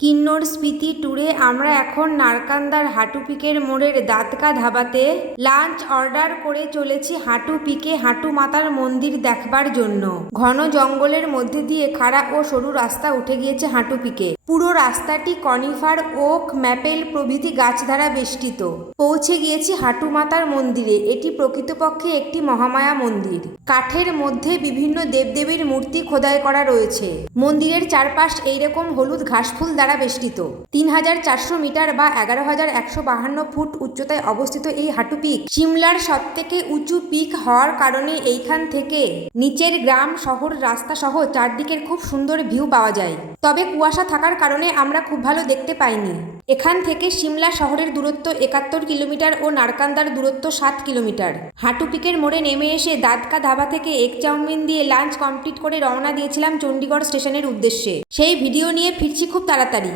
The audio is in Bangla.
কিন্নর স্পিতি ট্যুরে আমরা এখন নারকান্দার হাঁটু পিকের মোড়ের দাঁতকা ধাবাতে লাঞ্চ অর্ডার করে চলেছি হাঁটু পিকে হাঁটু মাতার মন্দির দেখবার জন্য। ঘন জঙ্গলের মধ্যে দিয়ে খাড়া ও সরু রাস্তা উঠে গিয়েছে হাঁটু পিকে। পুরো রাস্তাটি কনিফার ওক ম্যাপেল প্রভৃতি গাছ দ্বারা বেষ্টিত। পৌঁছে গিয়েছি হাঁটু মাতার মন্দিরে। এটি প্রকৃতপক্ষে একটি মহামায়া মন্দির। কাঠের মধ্যে বিভিন্ন দেবদেবীর মূর্তি খোদাই করা রয়েছে। মন্দিরের চারপাশ এইরকম হলুদ ঘাসফুল দ্বারা বেষ্টিত তিন হাজার চারশো মিটার বা এগারো হাজার একশো বাহান্ন ফুট উচ্চতায় অবস্থিত এই হাটু পিক সিমলার সব থেকে উঁচু পিক হওয়ার কারণে এইখান থেকে নিচের গ্রাম, শহর, রাস্তা সহ চারদিকের খুব সুন্দর ভিউ পাওয়া যায়। তবে কুয়াশা থাকার কারণে আমরা খুব ভালো দেখতে পাইনি। এখান থেকে সিমলা শহরের দূরত্ব একাত্তর কিলোমিটার ও নারকান্দার দূরত্ব সাত কিলোমিটার। হাঁটু পিকের মোড়ে নেমে এসে দাদকা ধাবা থেকে এক চাউমিন দিয়ে লাঞ্চ কমপ্লিট করে রওনা দিয়েছিলাম চণ্ডীগড় স্টেশনের উদ্দেশ্যে। সেই ভিডিও নিয়ে ফিরছি খুব তাড়াতাড়ি।